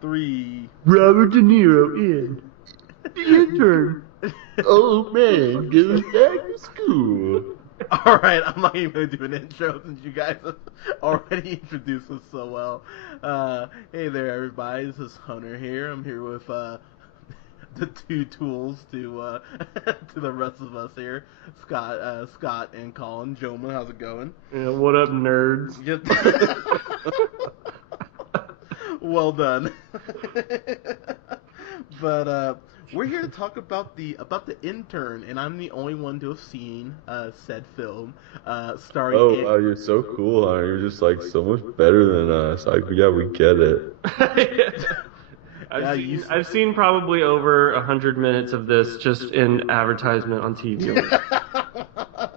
3. Robert De Niro in The Intern. Old man goes back to school. Alright, I'm not even going to do an intro since you guys have already introduced us so well. Hey there, everybody. This is Hunter here. I'm here with the two tools to to the rest of us here. Scott and Colin. Joma, how's it going? Yeah, what up, nerds? Well done. But we're here to talk about the Intern, and I'm the only one to have seen said film, starring. You're so cool, Hunter. You're just like so much better than us. Yeah, we get it. I've seen probably over 100 minutes of this just in advertisement on TV.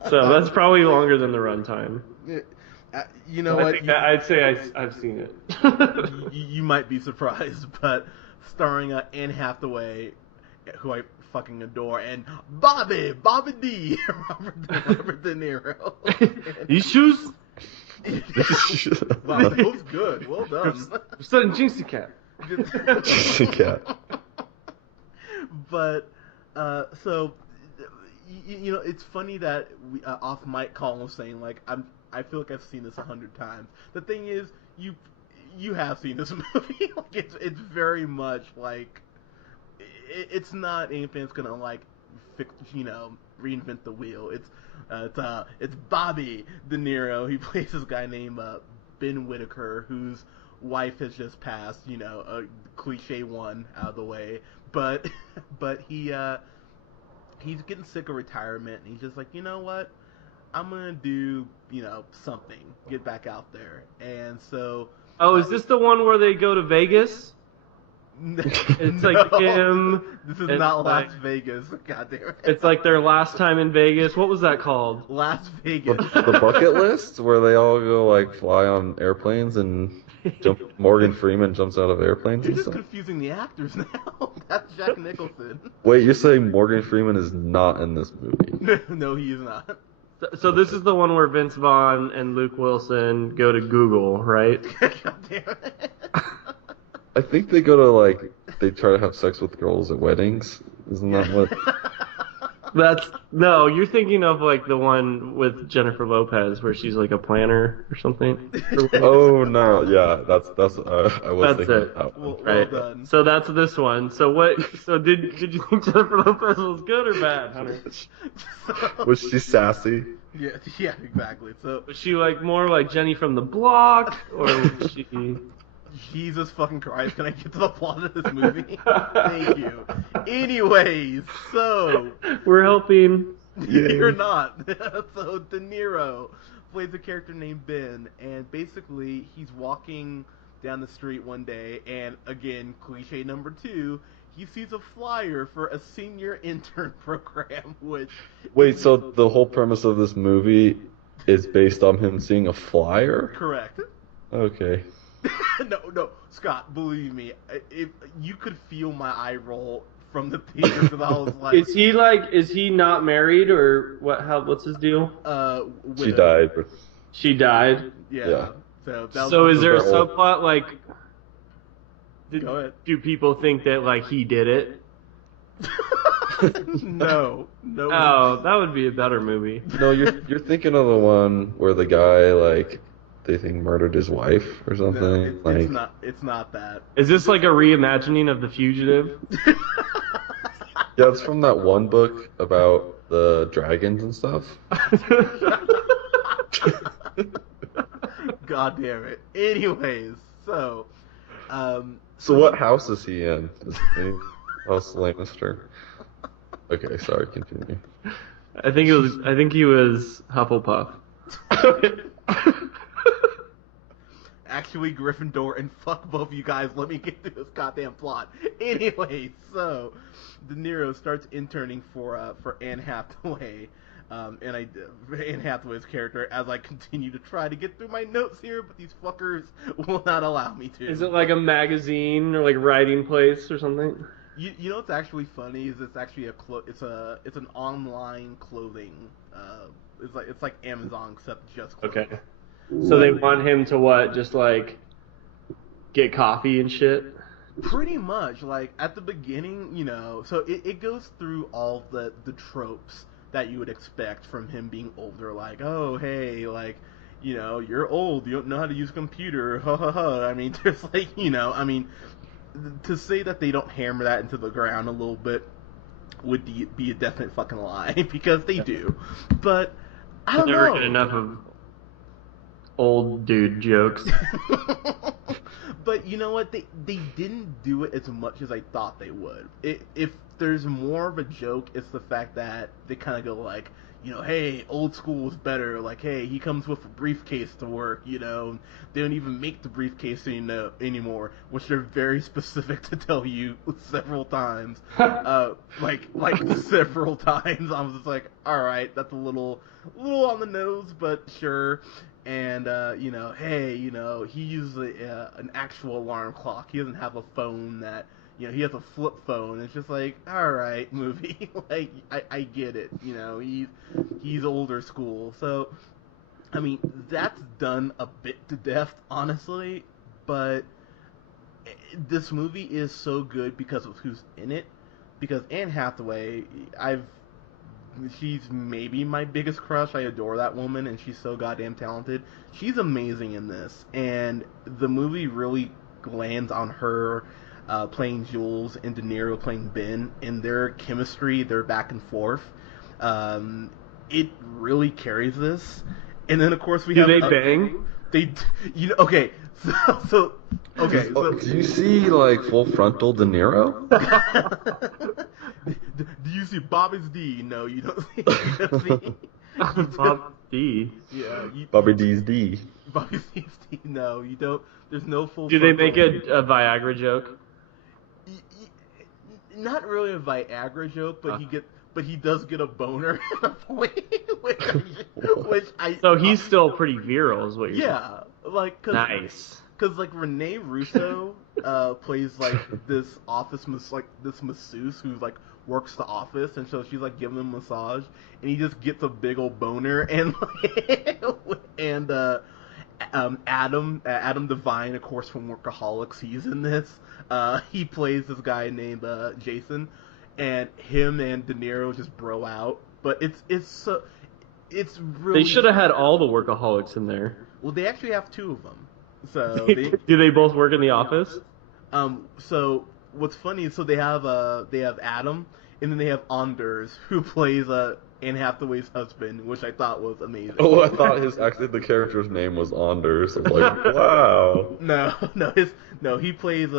So that's probably longer than the runtime. You know what? I'd say I've seen it. You might be surprised, but starring Anne Hathaway, who I fucking adore, and Bobby D, Robert De Niro. These shoes? Wow, that was good. Well done. Sudden Jinxie Cat. But so you know, it's funny that we, off mic, Colin was saying like I feel like I've seen this 100 times. The thing is, you have seen this movie. Like it's very much like it's not anything that's gonna like reinvent the wheel. It's Bobby De Niro. He plays this guy named Ben Whitaker, whose wife has just passed. You know, a cliche one out of the way, but he's getting sick of retirement, and he's just like, you know what? I'm gonna do, something, get back out there. And so is this the one where they go to Vegas? It's no, like him. This is not Las Vegas. God damn it. It's like their last time in Vegas. What was that called? Las Vegas. The bucket list, where they all go like fly on airplanes and Morgan Freeman jumps out of airplanes. You're and just stuff. confusing the actors now. That's Jack Nicholson. Wait, you're saying Morgan Freeman is not in this movie? No, he is not. So this is the one where Vince Vaughn and Luke Wilson go to Google, right? God damn it. I think they go to they try to have sex with girls at weddings. Isn't that what? No, you're thinking of like the one with Jennifer Lopez where she's like a planner or something. Oh no, yeah, that's I was thinking it. that one. Well done. So that's this one. So did you think Jennifer Lopez was good or bad, Hunter? Was she sassy? Yeah, exactly. So Was she like more like Jenny from the Block, or was she? Jesus fucking Christ, can I get to the plot of this movie? Thank you. Anyways, so We're helping. you're not. So De Niro plays a character named Ben, and basically he's walking down the street one day, and again, cliche number 2, he sees a flyer for a senior intern program, which... Wait, so the whole premise of this movie is based on him seeing a flyer? Correct. Okay. No, Scott, believe me, if you could feel my eye roll from the theater, because I was like... Is he not married, or what's his deal? She died. She died? Yeah. So is there a subplot, like... Go ahead. Do people think that, like, he did it? No. Oh, that would be a better movie. No, you're thinking of the one where the guy, they think murdered his wife or something. No, it's not that. Is this like a reimagining of The Fugitive? Yeah, it's from that one book about the dragons and stuff. God damn it. Anyways, so what house is he in? Is he House Lannister? Okay, sorry, continue. I think he was Hufflepuff. Actually, Gryffindor, and fuck both of you guys. Let me get through this goddamn plot. Anyway, so De Niro starts interning for Anne Hathaway, Anne Hathaway's character, as I continue to try to get through my notes here, but these fuckers will not allow me to. Is it like a magazine or like writing place or something? You know what's actually funny is it's actually it's an online clothing. It's like Amazon except just clothing. Okay. So they want him to what? Just like get coffee and shit? Pretty much, like, at the beginning, so it goes through all the tropes that you would expect from him being older, like, oh, hey, like, you're old, you don't know how to use a computer, ha ha ha. I mean, there's like, to say that they don't hammer that into the ground a little bit would be a definite fucking lie, because they do. But, I don't know. Never get enough of old dude jokes. But you know what? They didn't do it as much as I thought they would. If there's more of a joke, it's the fact that they kind of go like, hey, old school is better. Like, hey, he comes with a briefcase to work. They don't even make the briefcase anymore, which they're very specific to tell you several times. like several times. I was just like, all right, that's a little on the nose, but sure. And, hey, he uses an actual alarm clock. He doesn't have a phone that, he has a flip phone. It's just like, all right, movie. Like, I get it. He's older school. So, I mean, that's done a bit to death, honestly. But this movie is so good because of who's in it. Because Anne Hathaway, she's maybe my biggest crush. I adore that woman, and she's so goddamn talented. She's amazing in this, and the movie really lands on her playing Jules and De Niro playing Ben, and their chemistry, their back and forth. It really carries this. And then, of course, we have... Do they bang? They, okay, so okay. So, do you see like full frontal De Niro? Do you see Bobby's D? No, you don't see. Bob D. Yeah, Bobby D's D. Bobby D's D. No, you don't. There's no full. Do they make a Viagra joke? Not really a Viagra joke, but he does get a boner at a point, which I. So he's still pretty virile, is what you're saying. Yeah, like nice. Because like Renee Russo plays like this this masseuse who's like works the office, and so she's like giving him a massage, and he just gets a big old boner, and Adam Devine, of course, from Workaholics, he's in this. He plays this guy named Jason, and him and De Niro just bro out, but it's really. They should have had all the Workaholics in there. Well, they actually have two of them. So do they both work in the office? So what's funny is they have Adam, and then they have Anders, who plays Anne Hathaway's husband, which I thought was amazing. Oh, I thought the character's name was Anders. I was like, wow. No, he plays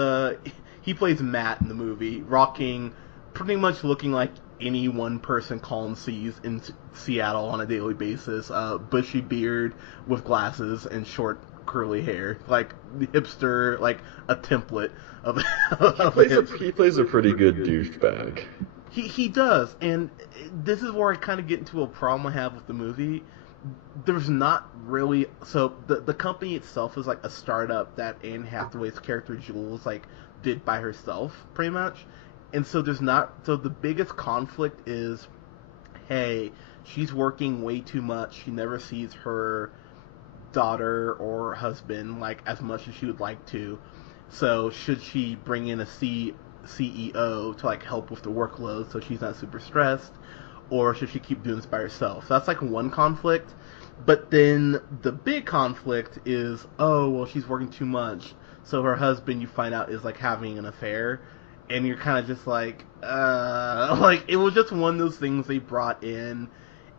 Matt in the movie, rocking, pretty much looking like any one person Colin sees in Seattle on a daily basis. Bushy beard with glasses and short curly hair, like hipster, like a template of. He plays a pretty good douchebag. He does, and this is where I kind of get into a problem I have with the movie. There's not really, so the company itself is like a startup that Anne Hathaway's character Jules like did by herself, pretty much. And so the biggest conflict is, hey, she's working way too much. She never sees her daughter or husband like as much as she would like to. So should she bring in a CEO to like help with the workload so she's not super stressed, or should she keep doing this by herself? So that's like one conflict. But then the big conflict is, oh, well, she's working too much, so her husband, you find out, is like having an affair. And you're kind of just like it was just one of those things they brought in,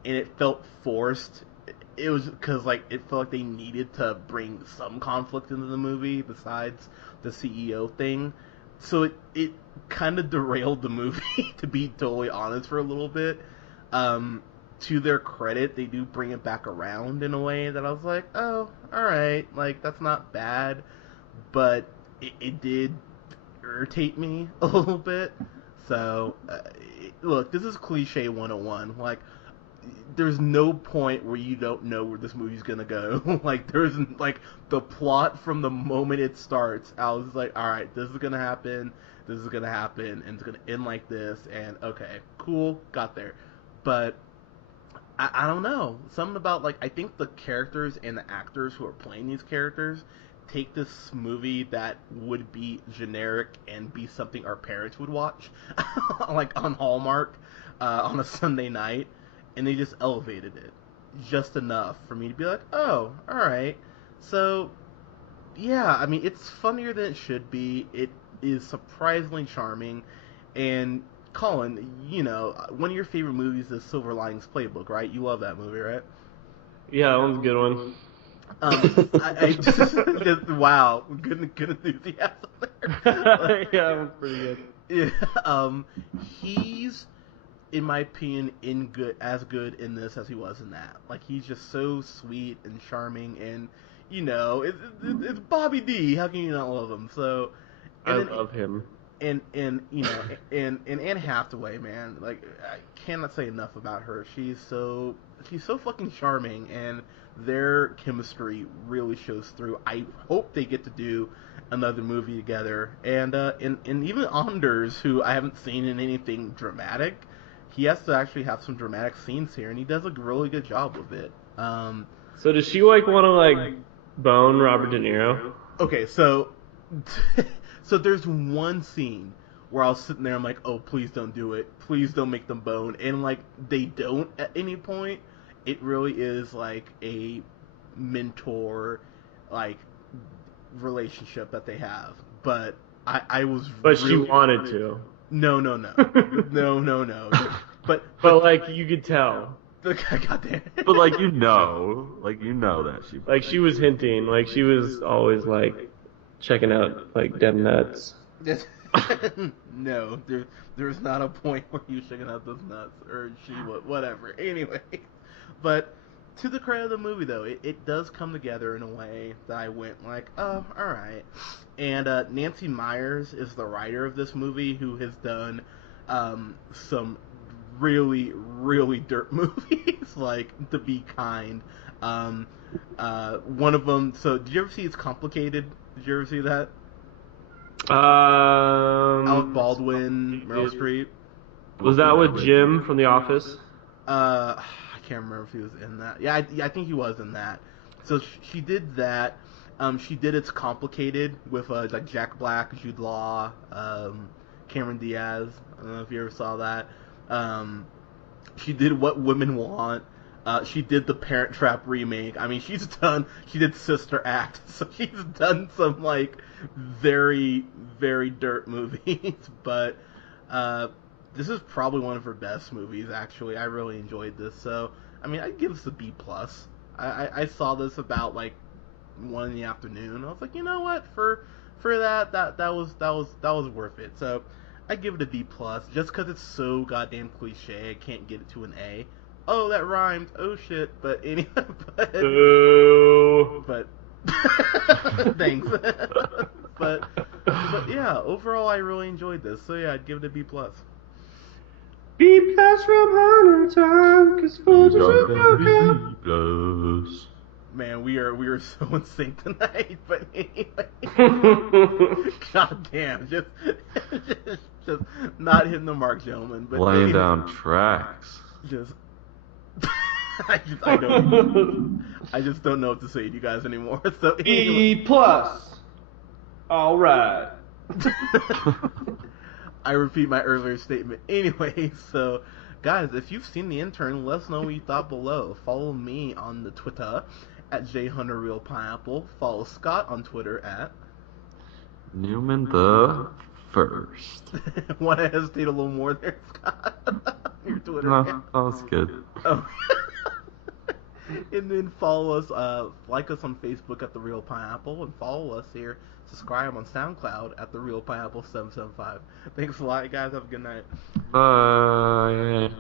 and it felt forced. It was because like it felt like they needed to bring some conflict into the movie besides the CEO thing. So it kind of derailed the movie, to be totally honest, for a little bit. To their credit, they do bring it back around in a way that I was like, oh, all right, like that's not bad, but it did irritate me a little bit. So look, this is cliche 101. Like, there's no point where you don't know where this movie's gonna go. Like, there's like the plot from the moment it starts, I was like, all right, this is gonna happen, and it's gonna end like this, and okay, cool, got there. But I don't know, something about, like, I think the characters and the actors who are playing these characters take this movie that would be generic and be something our parents would watch, like on Hallmark, on a Sunday night, and they just elevated it just enough for me to be like, oh, all right. So, yeah, I mean, it's funnier than it should be. It is surprisingly charming, and Colin, you know, one of your favorite movies is Silver Linings Playbook, right? You love that movie, right? Yeah, that one's a good one. I just wow, good enthusiasm there. Yeah, that one's pretty good. Yeah, he's, in my opinion, as good in this as he was in that. Like, he's just so sweet and charming, and you know, it's Bobby D. How can you not love him? So, I love him. And you know, and Anne Hathaway, man, like, I cannot say enough about her. She's so fucking charming, and their chemistry really shows through. I hope they get to do another movie together. And even Anders, who I haven't seen in anything dramatic, he has to actually have some dramatic scenes here, and he does a really good job with it. So does she want to bone Robert De Niro? Okay, so so there's one scene where I was sitting there, I'm like, oh, please don't do it. Please don't make them bone. And, like, they don't at any point. It really is, like, a mentor, like, relationship that they have. But I was But really, she wanted to. No. no. But you could tell. Goddamn. But, you know that she... Like, she was hinting. Like, she was always, checking out, them nuts. No, there's not a point where you checking out those nuts, or she would, whatever. Anyway, but to the credit of the movie, though, it does come together in a way that I went like, oh, all right. And Nancy Meyers is the writer of this movie, who has done some really, really dirt movies, like To Be Kind. One of them. So, did you ever see It's Complicated? Did you ever see that? Alec Baldwin, Meryl Streep. Was that with Jim from The Office? I can't remember if he was in that. Yeah, I think he was in that. So she did that. She did It's Complicated with Jack Black, Jude Law, Cameron Diaz. I don't know if you ever saw that. She did What Women Want. She did the Parent Trap remake. I mean, she did Sister Act. So she's done some, very, very dirt movies. But this is probably one of her best movies, actually. I really enjoyed this. So, I mean, I'd give this a B+. I saw this about, 1 in the afternoon. I was like, you know what? For that was worth it. So, I'd give it a B+, just because it's so goddamn cliche. I can't get it to an A. Oh, that rhymed. Oh shit. But anyway, but thanks. but yeah, overall I really enjoyed this. So yeah, I'd give it a B+. B+ from 100 times, 'cause fools are B+. Man, we are so in sync tonight. But anyway, goddamn, just not hitting the mark, gentlemen. But laying anyway, down tracks. Just. I just don't know what to say to you guys anymore. So anyway. B+. All right. I repeat my earlier statement. Anyway, so guys, if you've seen The Intern, let us know what you thought below. Follow me on the Twitter at JHunterRealPineapple. Follow Scott on Twitter at Newman the First. Want to hesitate a little more there, Scott? Your Twitter. No, that was good. Oh. And then follow us, like us on Facebook at The Real Pineapple, and follow us here, subscribe on SoundCloud at The Real Pineapple 775. Thanks a lot, guys. Have a good night. Bye.